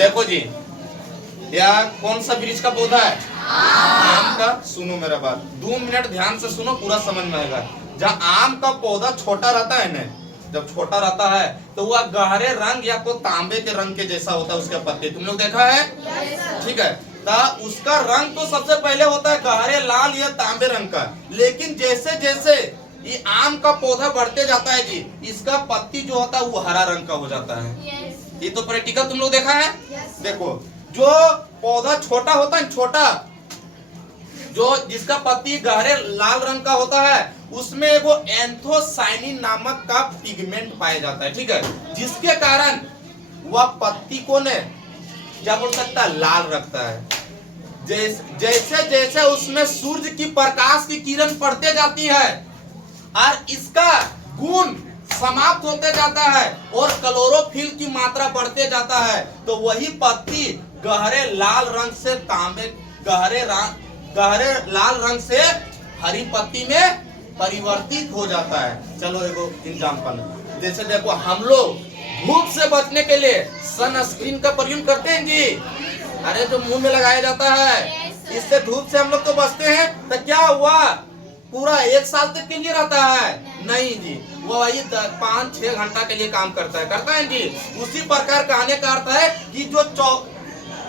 देखो जी, यह कौन सा वृक्ष का पौधा है? आम का। सुनो मेरा बात, 2 मिनट ध्यान से सुनो, पूरा समझ में आएगा। जब आम का पौधा छोटा रहता है ना, जब छोटा रहता है तो वह गहरे रंग या तो तांबे के रंग के जैसा होता है उसके पत्ते, तुम लोग देखा है? ठीक है, तो उसका रंग तो सबसे पहले होता है गहरे लाल या तांबे रंग का, लेकिन जैसे जैसे ये आम का पौधा बढ़ते जाता है जी, इसका पत्ती जो होता है वो हरा रंग का हो जाता है। ये तो प्रैक्टिकल तुम लोग देखा है। देखो, जो पौधा छोटा होता है, छोटा जो जिसका पत्ती गहरे लाल रंग का होता है, उसमें वो एंथोसाइनिन नामक का पिगमेंट पाया जाता है। ठीक है, जिसके कारण वह पत्ती को ने क्या बोल सकता है, लाल रखता है। जैसे जैसे उसमें सूर्य की प्रकाश की किरण पड़ते जाती है और इसका गुण समाप्त होते जाता है और क्लोरोफिल की मात्रा बढ़ते जाता है, तो वही पत्ती गहरे लाल रंग से गहरे लाल रंग से हरी पत्ती में परिवर्तित हो जाता है। चलो एक एग्जांपल, जैसे देखो, हम लोग धूप से बचने के लिए सनस्क्रीन का प्रयोग करते हैं जी। अरे जो मुंह में लगाया जाता है, इससे धूप से हम लोग तो बचते हैं, तो क्या हुआ, पूरा 1 साल तक के लिए रहता है? नहीं जी, वो वही 5-6 घंटा के लिए काम करता है जी। उसी प्रकार कहने का अर्थ है कि जो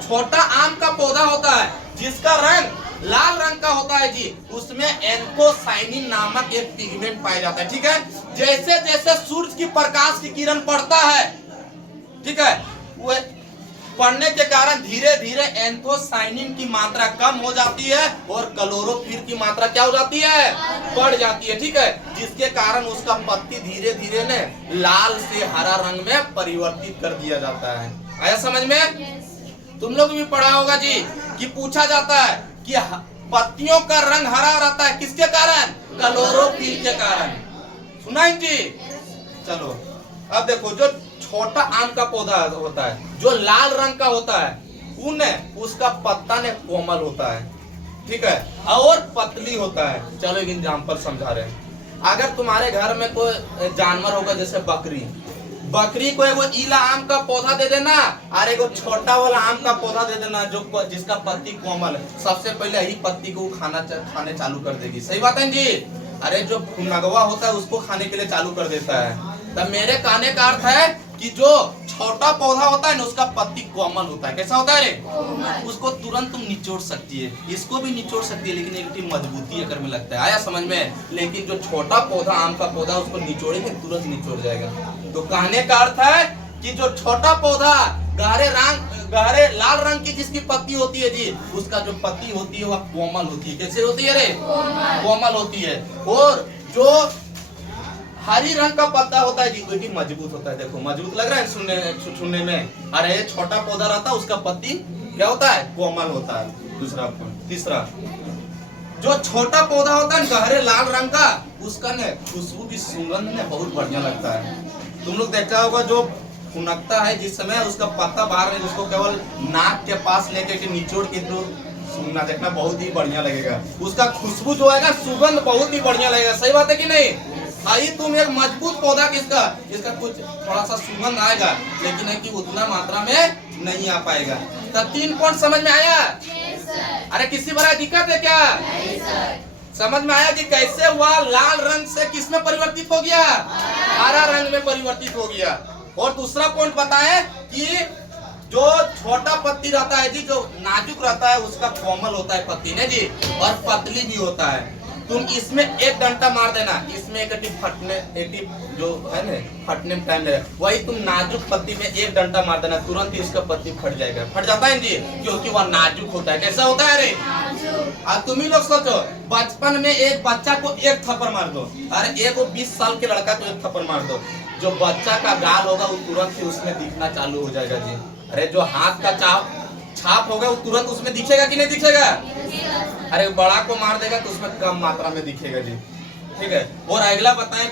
छोटा आम का पौधा होता है जिसका रंग लाल रंग का होता है जी, उसमें एंथोसाइनिन नामक एक पिगमेंट पाया जाता है। ठीक है, जैसे जैसे सूर्य की प्रकाश की किरण पड़ता है, ठीक है, वो पड़ने के कारण धीरे धीरे एंथोसाइनिन की मात्रा कम हो जाती है और क्लोरोफिल की मात्रा क्या हो जाती है, बढ़ जाती है। ठीक है, जिसके कारण उसका पत्ती धीरे धीरे ने लाल से हरा रंग में परिवर्तित कर दिया जाता है। आया समझ में? तुम लोग भी पढ़ा होगा जी कि पूछा जाता है कि पत्तियों का रंग हरा रहता है किसके कारण? क्लोरोफिल के कारण। सुना है जी? चलो अब देखो, जो छोटा आम का पौधा होता है जो लाल रंग का होता है, उसका पत्ता ने कोमल होता है, ठीक है, और पतली होता है। चलो एक एग्जांपल समझा रहे हैं। अगर तुम्हारे घर में कोई जानवर होगा, जैसे बकरी को एगो इला आम का पौधा दे देना और एगो छोटा वाला आम का पौधा दे देना जो जिसका पत्ती कोमल है, सबसे पहले यही पत्ती को खाने चालू कर देगी। सही बात है जी? अरे जो नगवा होता है उसको खाने के लिए चालू कर देता है। तब मेरे कहने का अर्थ है कि जो छोटा पौधा होता है ना, उसका पत्ती कोमल होता है। कैसा होता है रे? उसको तुरंत तुम निचोड़ सकती है, इसको भी निचोड़ सकती है, लेकिन एक मजबूती अगर में लगता है। आया समझ में? लेकिन जो छोटा पौधा, आम का पौधा, उसको निचोड़ेंगे तुरंत निचोड़ जाएगा। तो कहने का अर्थ है कि जो छोटा पौधा गहरे लाल रंग की जिसकी पत्ती होती है जी, उसका जो पत्ती होती है वह कोमल होती है। कैसे होती है रे? कोमल होती है। और जो हरी रंग का पत्ता होता है जी, वो भी मजबूत होता है। देखो मजबूत लग रहा है सुनने में। अरे छोटा पौधा रहता है, उसका पत्ती क्या होता है? कोमल होता है। दूसरा पॉइंट। तीसरा, जो छोटा पौधा होता है गहरे लाल रंग का, उसका ने खुशबू की सुगंध में बहुत बढ़िया लगता है। तुम लोग देखा होगा, जो फुनकता है जिस समय, उसका पत्ता बाहर में, उसको केवल नाक के पास लेके के निचोड़ के तो सुनना, देखना बहुत ही बढ़िया लगेगा। उसका खुशबू जो है ना, सुगंध बहुत ही बढ़िया लगेगा। सही बात है कि नहीं? आई तुम एक मजबूत पौधा इसका कुछ थोड़ा सा सुगंध आएगा, लेकिन है कि उतना मात्रा में नहीं आ पाएगा। तो 3 पॉइंट समझ में आया? अरे किसी बड़ा दिक्कत है क्या? समझ में आया कि कैसे वह लाल रंग से किस में परिवर्तित हो गया? हरा रंग में परिवर्तित हो गया। और दूसरा पॉइंट बताएं कि जो छोटा पत्ती रहता है जी, जो नाजुक रहता है, उसका कोमल होता है पत्ती ने जी, और पतली भी होता है। तुम इसमें एक डंडा मार देना, इसमें एक जो है ना फटने में टाइम लगेगा, वही तुम नाजुक पत्ती में एक डंडा मार देना, तुरंत ही इसका पत्ती फट जाएगा। फट जाता है जी, क्योंकि वह नाजुक होता है। कैसा होता है रे? अब तुम ही लोग सोचो, बचपन में एक बच्चा को एक थप्पड़ मार दो, अरे एक 20 साल के लड़का को एक थप्पड़ मार दो, जो बच्चा का गाल होगा वो तुरंत ही उसमें दिखना चालू हो जाएगा जी। अरे जो हाथ का छाप होगा वो तुरंत उसमें दिखेगा कि नहीं दिखेगा? अरे बड़ा को मार देगा तो उसमें कम मात्रा में दिखेगा जी। ठीक है। और अगला बताएं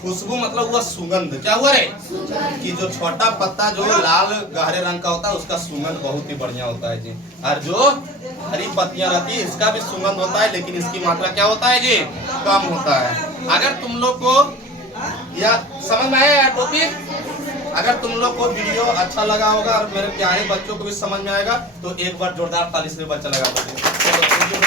खुशबू मतलब हुआ सुगंध। क्या हुआ रे? कि जो छोटा पत्ता जो लाल गहरे रंग का होता है, उसका सुगंध बहुत ही बढ़िया होता है जी। और जो हरी पत्तियां रहती है, इसका भी सुगंध होता है, लेकिन इसकी मात्रा क्या होता है जी? कम होता है। अगर तुम लोग को या समझ में आया टॉपिक? अगर तुम लोग को वीडियो अच्छा लगा होगा और मेरे प्यारे बच्चों को भी समझ में आएगा तो एक बार जोरदार ताली से बच्चा लगा दो।